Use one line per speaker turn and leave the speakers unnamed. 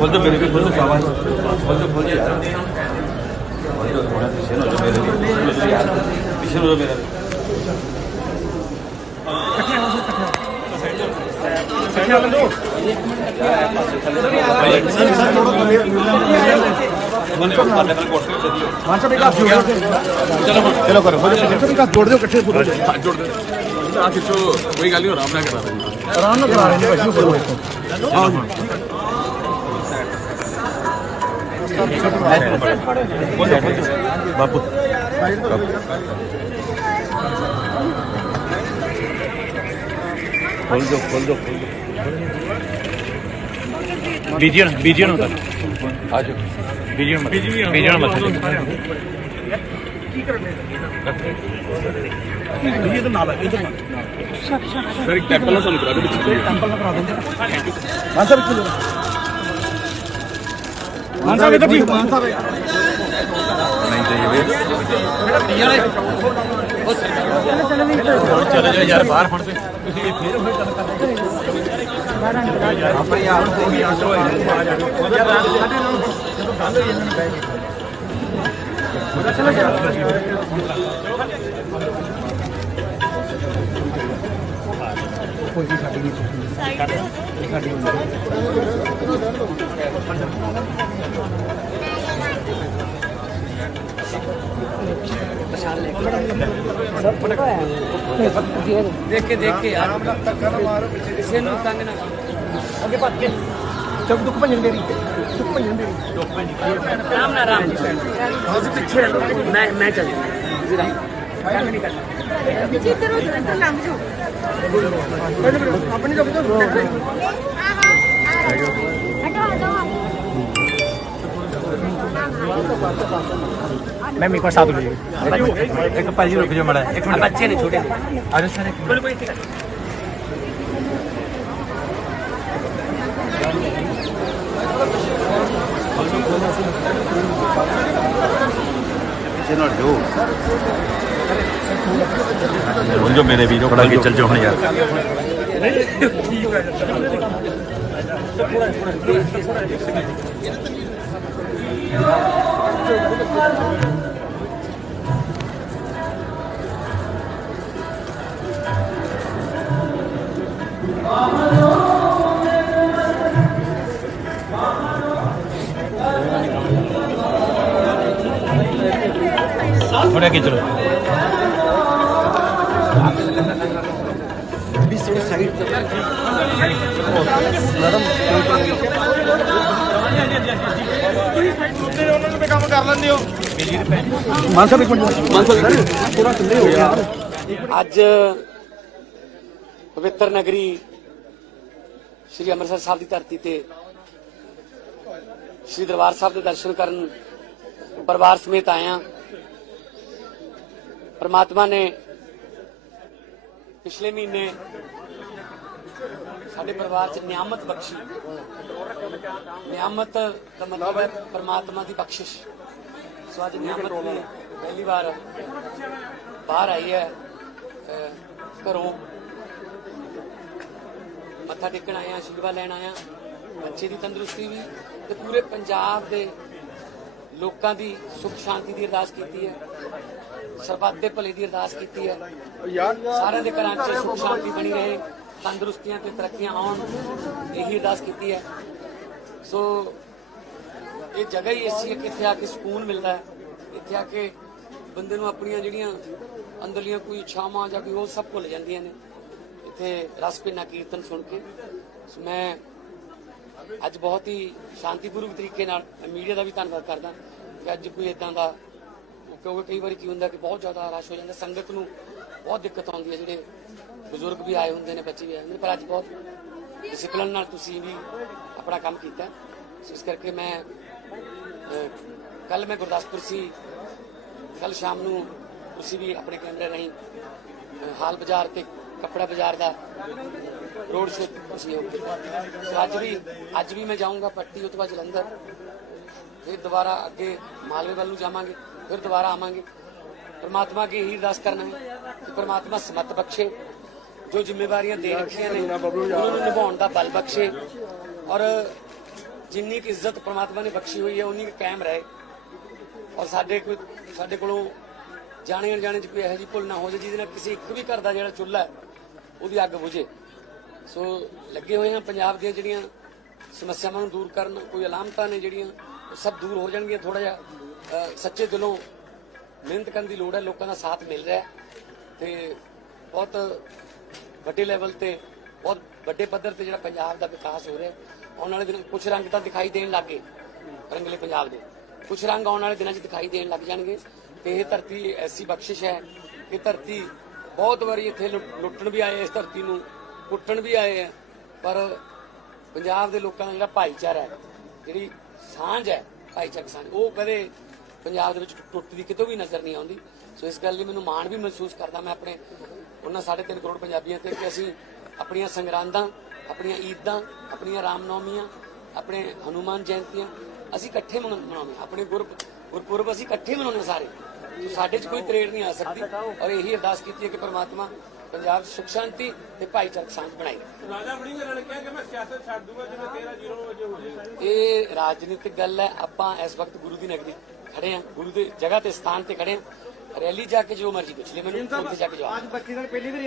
ਵੀ ਖੋਲ ਦੋ ਯਾਰ ਪਿੱਛੇ ਨੂੰ ਹੋ ਜਾਓ ਮੇਰਾ ਵੀ। ਮਨ ਨੂੰ ਪਾਲੇ ਨਾਲ ਕੋਟ ਕੇ ਚੱਲੀਏ
ਮਾਨ ਸਾਹਿਬ ਇੱਕ ਹੱਥ ਜੋੜ ਦਿਓ ਚਲੋ ਕਰੋ ਹੋ ਜਾਓ ਇੱਕ ਜੋੜ ਦਿਓ ਇਕੱਠੇ ਫੋਟੋ
ਜੋੜ ਦੇ ਆ ਖਿੱਚੋ ਕੋਈ ਗੱਲ ਨਹੀਂ ਆਰਾਮ ਨਾਲ ਕਰਾ ਦੇ
ਆਰਾਮ ਨਾਲ ਕਰਾ ਰਹੇ ਨੇ ਭਾਈ ਫੋਟੋ ਦੇਖੋ
ਬਾਪੂ ਖੋਲ ਦੋ ਖੋਲ ਦੋ ਖੋਲ ਦੋ
ਬੀਜੀਅਨ ਬੀਜੀਅਨ ਹੁੰਦਾ
ਆ ਜਾਓ
ਬੀਜੀਅਨ ਬੀਜੀਅਨ ਮੱਥੇ ਤੇ
ਇਹ ਤਾਂ ਨਾਲ ਹੈ ਇਹ ਤਾਂ ਨਾਲ
ਸਰ ਇੱਕ ਟੈਂਪਲ ਨਾਲ ਸਾਨੂੰ ਕਰਾ ਦੇ ਪਿੱਛੇ
ਟੈਂਪਲ ਨਾਲ ਕਰਾ ਦਿੰਦੇ ਮਾਨ ਸਾਹਿਬ ਇੱਥੇ ਜਰਾ ਮਾਨ ਸਾਹਿਬ ਇੱਧਰ ਠੀਕ ਮਾਨ ਸਾਹਿਬ
ਨਹੀਂ ਚਾਹੀਏ
ਚਲੇ ਜਾਓ ਯਾਰ ਬਾਹਰ ਹੁਣ ਤੇ। ਤੁਸੀਂ ਫੇਰ ਹੋਏ ਗੱਲ ਕਰਦੇ
ਆਪਣੇ ਆਪ ਤੋਂ ਵੀ ਆਸੋ ਹੈ ਉਹਦਾ ਰਾਤ ਸਾਡੇ ਨਾਲ ਜਦੋਂ ਗੱਲ ਹੋਈ ਇਹਨਾਂ ਨੂੰ ਬਹਿ ਕੇ। ਕੋਈ ਵੀ ਸਾਡੀ ਨਹੀਂ ਸਾਡੀ ਨਹੀਂ
ਦੇਖ ਕੇ ਦੇਖ ਕੇ ਯਾਰ। ਕਿਸੇ ਨੂੰ ਤੰਗ ਨਾ
ਅੱਗੇ ਭੱਜ ਕੇ। ਚੁੱਪ ਦੁੱਖ ਭੰਜਣ ਦੇਰੀ ਚੁੱਪ ਭੰਜਣ ਦੇਰੀ
ਰਾਮ ਨਾ ਰਾਮ ਤੁਸੀਂ ਪਿੱਛੇ ਮੈਂ ਮੈਂ ਚੱਲ
ਲੰਘ ਜਾਓ
ਆਪਣੀ ਜਗ੍ਹਾ ਤੋਂ
ਮੈਂ ਮੇਰੇ ਕੋਲ ਸਾਥ ਲਓ ਇੱਕ ਭਾਜੀ ਰੁਕ ਜਾਓ ਮੜਾ ਇੱਕ
ਆ ਬੱਚੇ ਨੇ ਛੋਟੇ। ਨੇ
ਆ ਜਾਓ ਸਾਰੇ।
ਕੋਈ ਕੋਈ ਇੱਥੇ। ਕਰ
ਪਿੱਛੇ ਨਾਲ ਜੋ ਖੋਲ ਜੋ ਮੇਰੇ ਵੀਰੋ ਖੜਾ ਕੇ ਚੱਲ ਜਾਓ ਹੁਣ ਯਾਰ।
ਹੁਣ ਅੱਗੇ ਚਲੋ।
ਮਾਨ ਸਾਹਿਬ ਇੱਕ ਮਿੰਟ ਮਾਨ ਸਾਹਿਬ ਥੋੜਾ ਥੱਲੇ ਹੋ ਗਿਆ
ਅੱਜ ਪਵਿੱਤਰ ਨਗਰੀ ਸ੍ਰੀ ਅੰਮ੍ਰਿਤਸਰ ਸਾਹਿਬ ਦੀ ਧਰਤੀ ਤੇ ਸ੍ਰੀ ਦਰਬਾਰ ਸਾਹਿਬ ਦੇ ਦਰਸ਼ਨ ਕਰਨ ਪਰਿਵਾਰ ਸਮੇਤ ਆਇਆ ਪਰਮਾਤਮਾ ਨੇ ਪਿਛਲੇ ਮਹੀਨੇ ਸਾਡੇ ਪਰਿਵਾਰ 'ਚ ਨਿਆਮਤ ਬਖਸ਼ੀ। ਨਿਆਮਤ ਦਾ ਮਤਲਬ ਹੈ ਪਰਮਾਤਮਾ ਦੀ ਬਖਸ਼ਿਸ਼। ਸੋ ਅੱਜ ਨਿਆਮਤ ਦੀ ਪਹਿਲੀ ਵਾਰ ਬਾਹਰ ਆਈ ਹੈ ਘਰੋਂ। ਮੱਥਾ ਟੇਕਣ ਆਇਆ ਆ ਲੈਣ ਆਇਆ ਬੱਚੇ ਦੀ ਤੰਦਰੁਸਤੀ ਵੀ ਤੇ ਪੂਰੇ ਪੰਜਾਬ ਦੇ ਲੋਕਾਂ ਦੀ ਸੁਖ ਸ਼ਾਂਤੀ ਦੀ ਅਰਦਾਸ ਕੀਤੀ ਹੈ। ਸਰਬੱਤ ਦੇ ਭਲੇ ਦੀ ਅਰਦਾਸ ਕੀਤੀ ਹੈ। ਸਾਰਿਆਂ ਦੇ ਘਰਾਂ 'ਚ ਸੁਖ ਸ਼ਾਂਤੀ ਬਣੀ ਰਹੇ। ਤੰਦਰੁਸਤੀਆਂ ਤੇ ਤਰੱਕੀਆਂ ਆਉਣ, ਇਹੀ ਅਰਦਾਸ ਕੀਤੀ ਹੈ। ਸੋ ਇਹ ਜਗ੍ਹਾ ਹੀ ਐਸੀ ਹੈ ਕਿ ਇੱਥੇ ਆ ਕੇ ਸਕੂਨ ਮਿਲਦਾ ਹੈ। ਇੱਥੇ ਆ ਕੇ ਬੰਦੇ ਨੂੰ ਆਪਣੀਆਂ ਜਿਹੜੀਆਂ ਅੰਦਰਲੀਆਂ ਕੋਈ ਇੱਛਾਵਾਂ ਜਾਂ ਕੋਈ ਉਹ ਸਭ ਭੁੱਲ ਜਾਂਦੀਆਂ ਨੇ। ਇੱਥੇ ਰਸ ਭਿੰਨਾ ਕੀਰਤਨ ਸੁਣ ਕੇ। ਸੋ ਮੈਂ ਅੱਜ ਬਹੁਤ ਹੀ ਸ਼ਾਂਤੀਪੂਰਵਕ ਤਰੀਕੇ ਨਾਲ ਮੀਡੀਆ ਦਾ ਵੀ ਧੰਨਵਾਦ ਕਰਦਾ ਕਿ ਅੱਜ ਕੋਈ ਇਦਾਂ ਦਾ ਕਿਉਂਕਿ ਕਈ ਵਾਰੀ ਕੀ ਹੁੰਦਾ ਕਿ ਬਹੁਤ ਜ਼ਿਆਦਾ ਰਸ਼ ਹੋ ਜਾਂਦਾ। ਸੰਗਤ ਨੂੰ ਬਹੁਤ ਦਿੱਕਤ ਆਉਂਦੀ ਹੈ ਜਿਹੜੇ ਬਜ਼ੁਰਗ ਵੀ ਆਏ ਹੁੰਦੇ ਨੇ, ਬੱਚੇ ਵੀ ਆਏ ਹੁੰਦੇ ਨੇ, ਪਰ ਅੱਜ ਬਹੁਤ ਡਿਸਪਲਨ ਨਾਲ ਤੁਸੀਂ ਵੀ ਆਪਣਾ ਕੰਮ ਕੀਤਾ। ਸੋ ਇਸ ਕਰਕੇ ਮੈਂ ਕੱਲ ਮੈਂ ਗੁਰਦਾਸਪੁਰ ਸੀ ਕੱਲ ਸ਼ਾਮ ਨੂੰ ਤੁਸੀਂ ਵੀ ਆਪਣੇ ਕੈਮਰੇ ਰਾਹੀਂ ਹਾਲ ਬਾਜ਼ਾਰ ਤੇ ਕੱਪੜਾ ਬਾਜ਼ਾਰ ਦਾ ਰੋਡ ਸ਼ੋਅ ਤੁਸੀਂ ਹੋ ਸੋ ਅੱਜ ਵੀ ਅੱਜ ਵੀ ਮੈਂ ਜਾਊਂਗਾ ਪੱਟੀ ਉਸ ਜਲੰਧਰ। ਫਿਰ ਦੁਬਾਰਾ ਅੱਗੇ ਮਾਲਵੇ ਵੱਲ ਨੂੰ ਜਾਵਾਂਗੇ, ਫਿਰ ਦੁਬਾਰਾ ਆਵਾਂਗੇ। ਪਰਮਾਤਮਾ ਅੱਗੇ ਇਹੀ ਅਰਦਾਸ ਕਰਨਾ ਹੈ ਕਿ ਪਰਮਾਤਮਾ ਸਮਤ ਬਖਸ਼ੇ। ਜੋ ਜ਼ਿੰਮੇਵਾਰੀਆਂ ਦੇ ਰੱਖੀਆਂ ਨੇ, ਉਹਨਾਂ ਨੂੰ ਨਿਭਾਉਣ ਦਾ ਬਲ ਬਖਸ਼ੇ। ਔਰ ਜਿੰਨੀ ਕੁ ਇੱਜ਼ਤ ਪ੍ਰਮਾਤਮਾ ਨੇ ਬਖਸ਼ੀ ਹੋਈ ਹੈ, ਉਨੀ ਕੁ ਕਾਇਮ ਰਹੇ। ਔਰ ਸਾਡੇ ਕੋਈ ਸਾਡੇ ਕੋਲੋਂ ਜਾਣੇ ਅਣਜਾਣੇ ਚ ਕੋਈ ਇਹੋ ਜਿਹੀ ਭੁੱਲ ਨਾ ਹੋ ਜਾਏ, ਜਿਹਦੇ ਨਾਲ ਕਿਸੇ ਇੱਕ ਵੀ ਘਰ ਦਾ ਜਿਹੜਾ ਚੁੱਲ੍ਹਾ ਹੈ ਉਹਦੀ ਅੱਗ ਬੁਝੇ। ਸੋ ਲੱਗੇ ਹੋਏ ਹਾਂ ਪੰਜਾਬ ਦੀਆਂ ਜਿਹੜੀਆਂ ਸਮੱਸਿਆਵਾਂ ਨੂੰ ਦੂਰ ਕਰਨ, ਕੋਈ ਅਲਾਮਤਾਂ ਨੇ ਜਿਹੜੀਆਂ, ਉਹ ਸਭ ਦੂਰ ਹੋ ਜਾਣਗੀਆਂ। ਥੋੜਾ ਜਿਹਾ ਸੱਚੇ ਦਿਲੋਂ ਮਿਹਨਤ ਕਰਨ ਦੀ ਲੋੜ ਹੈ, ਲੋਕਾਂ ਦਾ ਸਾਥ ਮਿਲ ਰਿਹਾ ਹੈ। ਤੇ ਬਹੁਤ ਵੱਡੇ ਲੈਵਲ ਤੇ ਬਹੁਤ ਵੱਡੇ ਪੱਧਰ ਤੇ ਜਿਹੜਾ ਪੰਜਾਬ ਦਾ ਵਿਕਾਸ ਹੋ ਰਿਹਾ, ਆਉਣ ਵਾਲੇ ਦਿਨ ਕੁਝ ਰੰਗ ਤਾਂ ਦਿਖਾਈ ਦੇਣ ਲੱਗੇ ਰੰਗਲੇ ਪੰਜਾਬ ਦੇ। ਕੁਝ ਰੰਗ ਆਉਣ ਵਾਲੇ ਦਿਨਾਂ 'ਚ ਦਿਖਾਈ ਦੇਣ ਲੱਗ ਜਾਣਗੇ ਤੇ ਇਹ ਧਰਤੀ ਐਸੀ ਬਖਸ਼ਿਸ਼ ਹੈ ਕਿ ਧਰਤੀ ਬਹੁਤ ਵਾਰੀ ਇੱਥੇ ਲੁੱਟਣ ਵੀ ਆਏ ਇਸ ਧਰਤੀ ਨੂੰ, ਕੁੱਟਣ ਵੀ ਆਏ ਹੈ। ਪਰ ਪੰਜਾਬ ਦੇ ਲੋਕਾਂ ਦਾ ਜਿਹੜਾ ਭਾਈਚਾਰਾ ਹੈ, ਜਿਹੜੀ ਸਾਂਝ ਹੈ ਭਾਈਚਾਰਕ ਸਾਂਝ, ਉਹ ਕਦੇ ਪੰਜਾਬ ਦੇ ਵਿੱਚ ਟੁੱਟਦੀ ਕਿਤੋਂ ਵੀ ਨਜ਼ਰ ਨਹੀਂ ਆਉਂਦੀ। ਸੋ ਇਸ ਗੱਲ ਲਈ ਮੈਨੂੰ ਮਾਣ ਵੀ ਮਹਿਸੂਸ ਕਰਦਾ, ਮੈਂ ਆਪਣੇ ਉਹਨਾਂ 3.5 ਕਰੋੜ ਪੰਜਾਬੀਆਂ ਤੇ ਕਿ ਅਸੀਂ ਆਪਣੀਆਂ ਸੰਗਰਾਂਦਾਂ ਆਪਣੀਆਂ ਈਦਾਂ ਆਪਣੀਆਂ ਰਾਮਨੌਮੀਆਂ ਆਪਣੇ ਹਨੂਮਾਨ ਜਯੰਤੀਆਂ ਅਸੀਂ ਇਕੱਠੇ ਮਨਾ- ਮਨਾਉਂਦੇ ਆਪਣੇ ਗੁਰ ਗੁਰਪੁਰਬ ਅਸੀਂ ਇਕੱਠੇ ਮਨਾਉਂਦੇ ਸਾਰੇ। ਸਾਡੇ 'ਚ ਕੋਈ ਤਰੇੜ ਨਹੀਂ ਆ ਸਕਦੀ ਔਰ ਇਹੀ ਅਰਦਾਸ ਕੀਤੀ ਹੈ ਕਿ ਪ੍ਰਮਾਤਮਾ ਪੰਜਾਬ ਸੁਖ ਸ਼ਾਂਤੀ ਤੇ ਭਾਈਚਾਰਕ ਸਾਂਝ ਬਣਾਈ
ਰਾਜਾ ਵੜਿੰਗ ਨੇ ਕਿਹਾ ਕਿ ਮੈਂ ਸਿਆਸਤ ਛੱਡ ਦੂੰਗਾ ਜਿਵੇਂ 13 0 ਵਜੇ ਹੋ ਜਾਏ
ਇਹ ਰਾਜਨੀਤਿਕ ਗੱਲ ਹੈ। ਆਪਾਂ ਇਸ ਵਕਤ ਗੁਰੂ ਦੀ ਨਗਰੀ ਖੜੇ ਆ ਗੁਰੂ ਦੇ ਜਗ੍ਹਾ ਤੇ ਸਥਾਨ ਤੇ ਖੜੇ ਆ ਰੈਲੀ ਜਾ ਕੇ ਜੋ ਮਰਜ਼ੀ ਪੁੱਛ ਲੈ ਮੈਨੂੰ ਉੱਥੇ ਜਾ ਕੇ ਜਵਾਬ
ਅੱਜ ਬੱਚੀ ਨਾਲ ਪਹਿਲੀ ਵਾਰੀ